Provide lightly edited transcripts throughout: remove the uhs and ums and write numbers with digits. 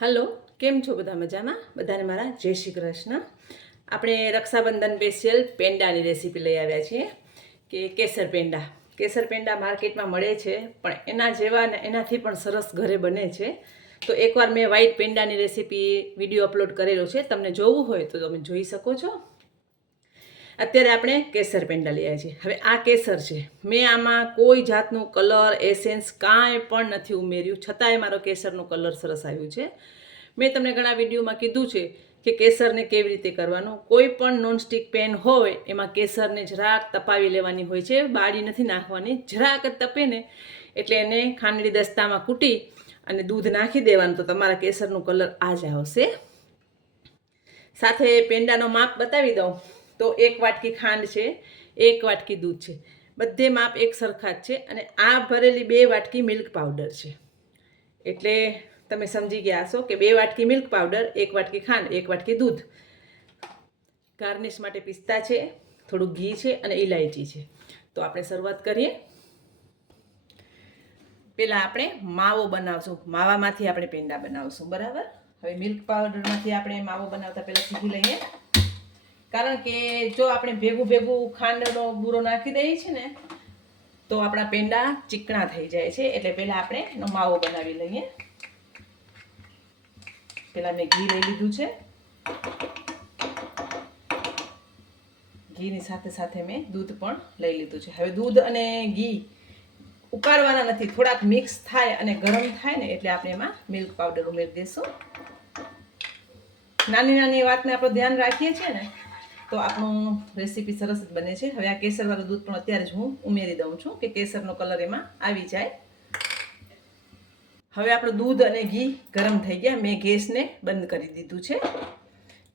Hello, કેમ છો બધા? મજામાં? બધાને મારા જય શ્રી કૃષ્ણ. આપણે રક્ષાબંધન સ્પેશિયલ પેંડાની રેસીપી લઈ આવ્યા છીએ કે કેસર પેંડા. કેસર પેંડા માર્કેટમાં મળે છે, પણ એના જેવા ને એનાથી પણ સરસ ઘરે બને છે. તો એકવાર મેં વ્હાઈટ પેંડાની રેસીપી વિડીયો અપલોડ કરેલો છે, તમને જોવું હોય તો તમે જોઈ શકો છો. અત્યારે આપણે કેસર પેંડા લઈ આવ્યા છીએ. હવે આ કેસર છે, મેં આમાં કોઈ જાતનું કલર એસેન્સ કાંઈ પણ નથી ઉમેર્યું, છતાંય મારો કેસરનો કલર સરસ આવ્યું છે. મેં તમને ઘણા વિડીયોમાં કીધું છે કે કેસરને કેવી રીતે કરવાનું. કોઈ પણ નોનસ્ટિક પેન હોય એમાં કેસરને જરાક તપાવી લેવાની હોય છે, બાળી નથી નાખવાની. જરાક જ તપે ને એટલે એને ખાંડની દસ્તામાં કૂટી અને દૂધ નાખી દેવાનું, તો તમારા કેસરનો કલર આ જ આવશે. સાથે પેંડાનો માપ બતાવી દઉં તો 1 વાટકી ખાંડ છે, 1 વાટકી દૂધ છે, બધે માપ એક સરખા જ છે. અને આ ભરેલી 2 વાટકી મિલ્ક પાવડર છે. એટલે તમે સમજી ગયા હશો કે 2 વાટકી મિલ્ક પાવડર, 1 વાટકી ખાંડ, 1 વાટકી દૂધ. ગાર્નિશ માટે પિસ્તા છે, થોડું ઘી છે અને ઇલાયચી છે. તો આપણે શરૂઆત કરીએ. પહેલાં આપણે માવો બનાવશું, માવામાંથી આપણે પેંડા બનાવશું, બરાબર. હવે મિલ્ક પાવડરમાંથી આપણે માવો બનાવતા પહેલાં શીખી લઈએ. કારણ કે જો આપણે ભેગું ભેગું ખાંડનો બૂરો નાખી દઈએ છીએ ને તો આપણા પેંડા ચીકણા થઈ જાય છે. એટલે પહેલાં આપણે એનો માવો બનાવી લઈએ. પહેલાં મેં ઘી લઈ લીધું છે. ઘીની સાથે સાથે મેં દૂધ પણ લઈ લીધું છે. હવે દૂધ અને ઘી ઉકાળવાના નથી, થોડાક મિક્સ થાય અને ગરમ થાય ને એટલે આપણે એમાં મિલ્ક પાવડર ઉમેરી દઈશું. નાની નાની વાતને આપણે ધ્યાન રાખીએ છીએ ને તો આપણું રેસીપી સરસ જ બને છે. હવે આ કેસરવાળું દૂધ પણ અત્યારે જ હું ઉમેરી દઉં છું કે કેસરનો કલર એમાં આવી જાય. હવે આપણું દૂધ અને ઘી ગરમ થઈ ગયા, મેં ગેસને બંધ કરી દીધું છે.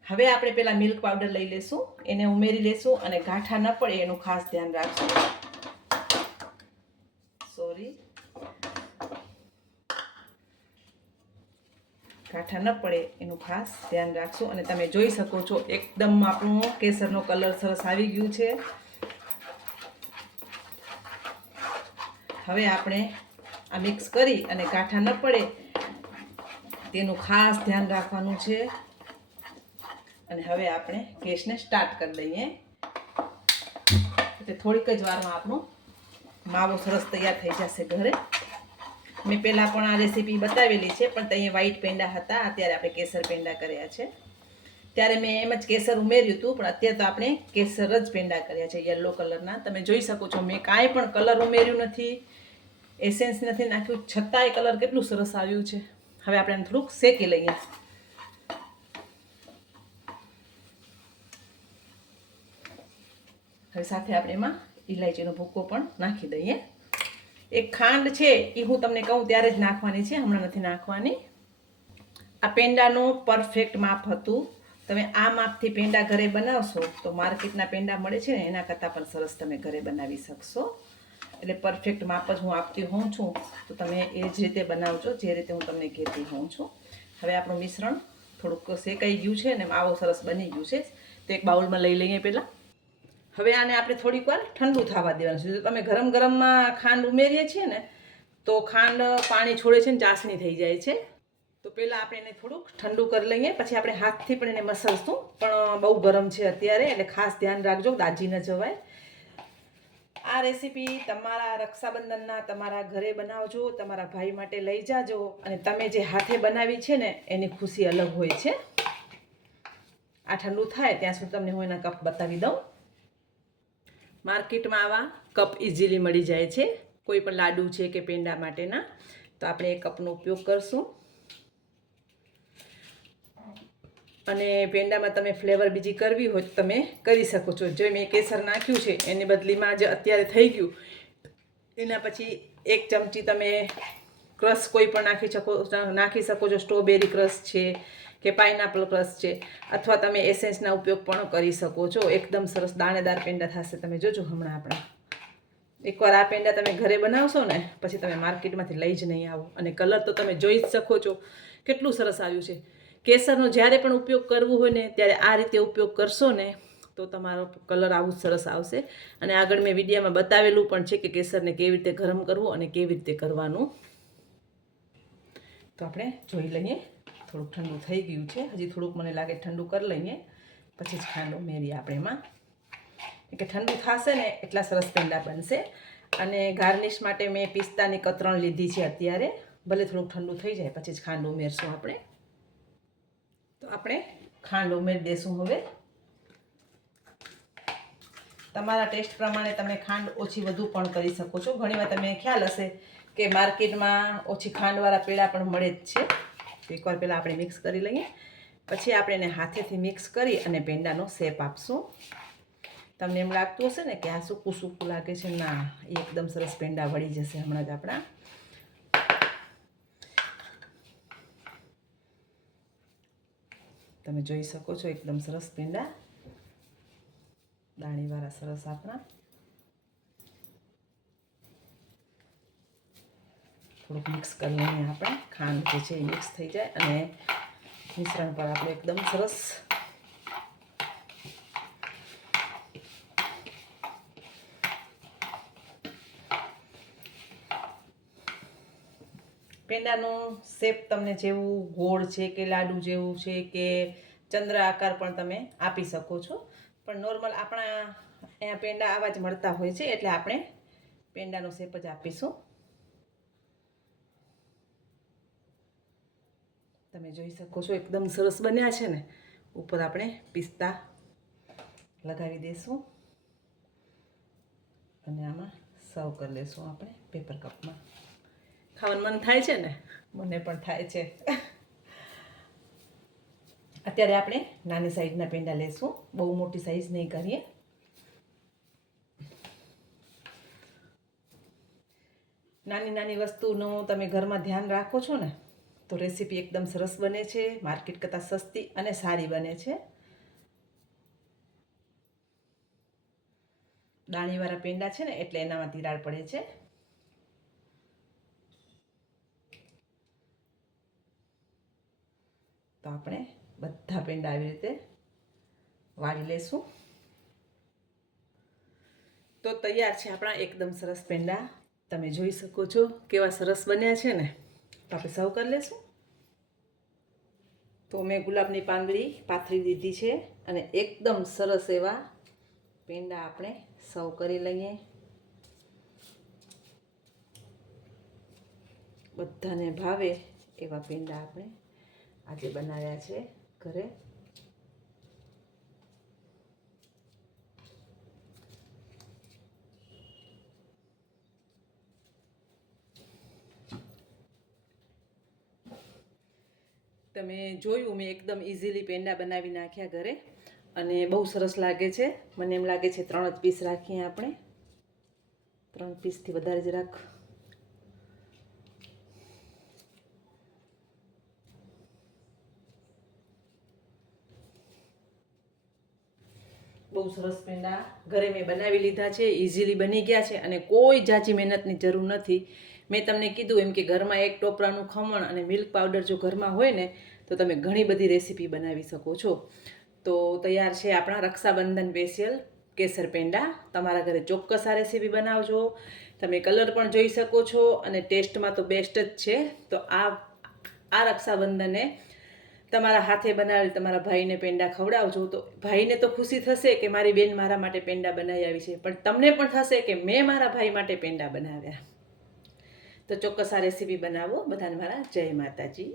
હવે આપણે પહેલાં મિલ્ક પાવડર લઈ લેશું, એને ઉમેરી લેશું અને ગાંઠા ન પડે એનું ખાસ ધ્યાન રાખશું. ગાંઠા ન પડે એનું ખાસ ધ્યાન રાખશું. અને તમે જોઈ શકો છો એકદમ આપણું કેસરનો કલર સરસ આવી ગયું છે. હવે આપણે આ મિક્સ કરી અને ગાંઠા ન પડે તેનું ખાસ ધ્યાન રાખવાનું છે. અને હવે આપણે ગેસને સ્ટાર્ટ કરી દઈએ. એટલે થોડીક જ વારમાં આપણો માવો સરસ તૈયાર થઈ જશે ઘરે. મેં પહેલાં પણ આ રેસીપી બતાવેલી છે, પણ ત્યાં વ્હાઈટ પેંડા હતા, અત્યારે આપણે કેસર પેંડા કર્યા છે. ત્યારે મેં એમ જ કેસર ઉમેર્યું હતું, પણ અત્યારે તો આપણે કેસર જ પેંડા કર્યા છે યલો કલરના. તમે જોઈ શકો છો મેં કાંઈ પણ કલર ઉમેર્યું નથી, એસેન્સ નથી નાખ્યું, છતાંય કલર કેટલું સરસ આવ્યું છે. હવે આપણે એને થોડુંક શેકી લઈએ. હવે સાથે આપણે એમાં ઇલાયચીનો ભૂકો પણ નાખી દઈએ. એક ખાંડ છે એ હું તમને કહું ત્યારે જ નાખવાની છે, હમણાં નથી નાખવાની. આ પેંડાનું પરફેક્ટ માપ હતું. તમે આ માપથી પેંડા ઘરે બનાવશો તો માર્કેટના પેંડા મળે છે ને એના કરતાં પણ સરસ તમે ઘરે બનાવી શકશો. એટલે પરફેક્ટ માપ જ હું આપતી હોઉં છું, તો તમે એ જ રીતે બનાવજો જે રીતે હું તમને કહેતી હોઉં છું. હવે આપણું મિશ્રણ થોડુંક શેકાઈ ગયું છે અને માવો સરસ બની ગયું છે, તો એક બાઉલમાં લઈ લઈએ પહેલાં. હવે આને આપણે થોડીક વાર ઠંડુ થવા દેવાનું છે. જો તમે ગરમ ગરમમાં ખાંડ ઉમેરીએ છીએ ને તો ખાંડ પાણી છોડે છે ને ચાસણી થઈ જાય છે. તો પહેલાં આપણે એને થોડુંક ઠંડુ કરી લઈએ, પછી આપણે હાથથી પણ એને મસળશું. પણ બહુ ગરમ છે અત્યારે, એટલે ખાસ ધ્યાન રાખજો દાજી ન જવાય. આ રેસીપી તમારા રક્ષાબંધનના તમારા ઘરે બનાવજો, તમારા ભાઈ માટે લઈ જાજો. અને તમે જે હાથે બનાવી છે ને એની ખુશી અલગ હોય છે. આ ઠંડુ થાય ત્યાં સુધી તમને હું એના કપ બતાવી દઉં. માર્કેટમાં આવા કપ ઇઝીલી મળી જાય છે, કોઈ પણ લાડુ છે કે પેંડા માટેના. તો આપણે એ કપનો ઉપયોગ કરશું. અને પેંડામાં તમે ફ્લેવર બીજી કરવી હોય તો તમે કરી શકો છો. જો મેં કેસર નાખ્યું છે એની બદલીમાં જે અત્યારે થઈ ગયું એના પછી 1 ચમચી તમે ક્રશ કોઈ પણ નાખી શકો છો. સ્ટ્રોબેરી ક્રશ છે કે પાઇનાપલ ક્રશ છે, અથવા તમે એસેન્સના ઉપયોગ પણ કરી શકો છો. એકદમ સરસ દાણેદાર પેંડા થશે, તમે જોજો હમણાં. આપણા એકવાર આ પેંડા તમે ઘરે બનાવશો ને પછી તમે માર્કેટમાંથી લઈ જ નહીં આવો. અને કલર તો તમે જોઈ જ શકો છો કેટલું સરસ આવ્યું છે. કેસરનો જ્યારે પણ ઉપયોગ કરવો હોય ને ત્યારે આ રીતે ઉપયોગ કરશો ને તો તમારો કલર આવું સરસ આવશે. અને આગળ મેં વિડીયોમાં બતાવેલું પણ છે કે કેસરને કેવી રીતે ગરમ કરવું અને કેવી રીતે કરવાનું. તો આપણે જોઈ લઈએ. થોડુંક ઠંડુ થઈ ગયું છે, હજી થોડુંક મને લાગે ઠંડુ કરી લઈએ પછી જ ખાંડ ઉમેરીએ આપણે એમાં, કે ઠંડુ થશે ને એટલા સરસ પેંડા બનશે. અને ગાર્નિશ માટે મેં પિસ્તાની કતરણ લીધી છે અત્યારે, ભલે થોડુંક ઠંડુ થઈ જાય પછી જ ખાંડ ઉમેરશું આપણે. તો આપણે ખાંડ ઉમેરી દઈશું હવે. તમારા ટેસ્ટ પ્રમાણે તમે ખાંડ ઓછી વધુ પણ કરી શકો છો. ઘણીવાર તમે ખ્યાલ હશે કે માર્કેટમાં ઓછી ખાંડવાળા પેડા પણ મળે જ છે. એકવાર પહેલાં આપણે મિક્સ કરી લઈએ, પછી આપણે એને હાથેથી મિક્સ કરી અને પેંડાનો શેપ આપશું. તમને એમ લાગતું હશે ને કે આ સૂકું સૂકું લાગે છે, ના, એકદમ સરસ પેંડા વળી જશે હમણાં જ આપણા. તમે જોઈ શકો છો એકદમ સરસ પેંડા દાણીવાળા સરસ આપણા. થોડુંક મિક્સ કરી લઈએ આપણે, ખાંડ જે છે એ મિક્સ થઈ જાય અને મિશ્રણ પર આપણે એકદમ સરસ પેંડાનું શેપ તમને જેવું ગોળ છે કે લાડુ જેવું છે કે ચંદ્ર આકાર પણ તમે આપી શકો છો. પણ નોર્મલ આપણા અહીંયા પેંડા આવા જ મળતા હોય છે, એટલે આપણે પેંડાનો શેપ જ આપીશું. તમે જોઈ શકો છો એકદમ સરસ બન્યા છે ને. ઉપર આપણે પિસ્તા લગાવી દઈશું અને આમાં સર્વ કરી લઈશું આપણે પેપર કપમાં. ખાવાનું મન થાય છે ને, મને પણ થાય છે. અત્યારે આપણે નાની સાઈઝના પેંડા લેશું, બહુ મોટી સાઈઝ નહીં કરીએ. નાની નાની વસ્તુનું તમે ઘરમાં ધ્યાન રાખો છો ને તો રેસીપી એકદમ સરસ બને છે, માર્કેટ કરતાં સસ્તી અને સારી બને છે. દાણીવાળા પેંડા છે ને એટલે એનામાં તિરાડ પડે છે. તો આપણે બધા પેંડા આવી રીતે વાળી લેશું. તો તૈયાર છે આપણા એકદમ સરસ પેંડા. તમે જોઈ શકો છો કેવા સરસ બન્યા છે ને. તો આપણે સર્વ કરી લેશું. તો મેં ગુલાબની પાંદડી પાથરી દીધી છે અને એકદમ સરસ એવા પેંડા આપણે સર્વ કરી લઈએ. બધાને ભાવે એવા પેંડા આપણે આજે બનાવ્યા છે ઘરે. તમે જોયું મેં એકદમ ઇઝીલી પેંડા બનાવી નાખ્યા ઘરે અને બહુ સરસ લાગે છે. મને એમ લાગે છે 3 જ પીસ રાખીએ આપણે, 3 પીસથી વધારે જ રાખ. બહુ સરસ પેંડા ઘરે મેં બનાવી લીધા છે, ઇઝીલી બની ગયા છે અને કોઈ જાજી મહેનતની જરૂર નથી. મેં તમને કીધું એમ કે ઘરમાં 1 ટોપરાનું ખમણ અને મિલ્ક પાવડર જો ઘરમાં હોય ને તો તમે ઘણી બધી રેસીપી બનાવી શકો છો. તો તૈયાર છે આપણા રક્ષાબંધન સ્પેશિયલ કેસર પેંડા. તમારા ઘરે ચોક્કસ આ રેસીપી બનાવજો. તમે કલર પણ જોઈ શકો છો અને ટેસ્ટમાં તો બેસ્ટ જ છે. તો આ રક્ષાબંધને તમારા હાથે બનાવેલ તમારા ભાઈને પેંડા ખવડાવજો. તો ભાઈને તો ખુશી થશે કે મારી બેન મારા માટે પેંડા બનાવી આવી છે, પણ તમને પણ થશે કે મેં મારા ભાઈ માટે પેંડા બનાવ્યા. તો ચોક્કસ આ રેસીપી બનાવો. બધાને મારા જય માતાજી.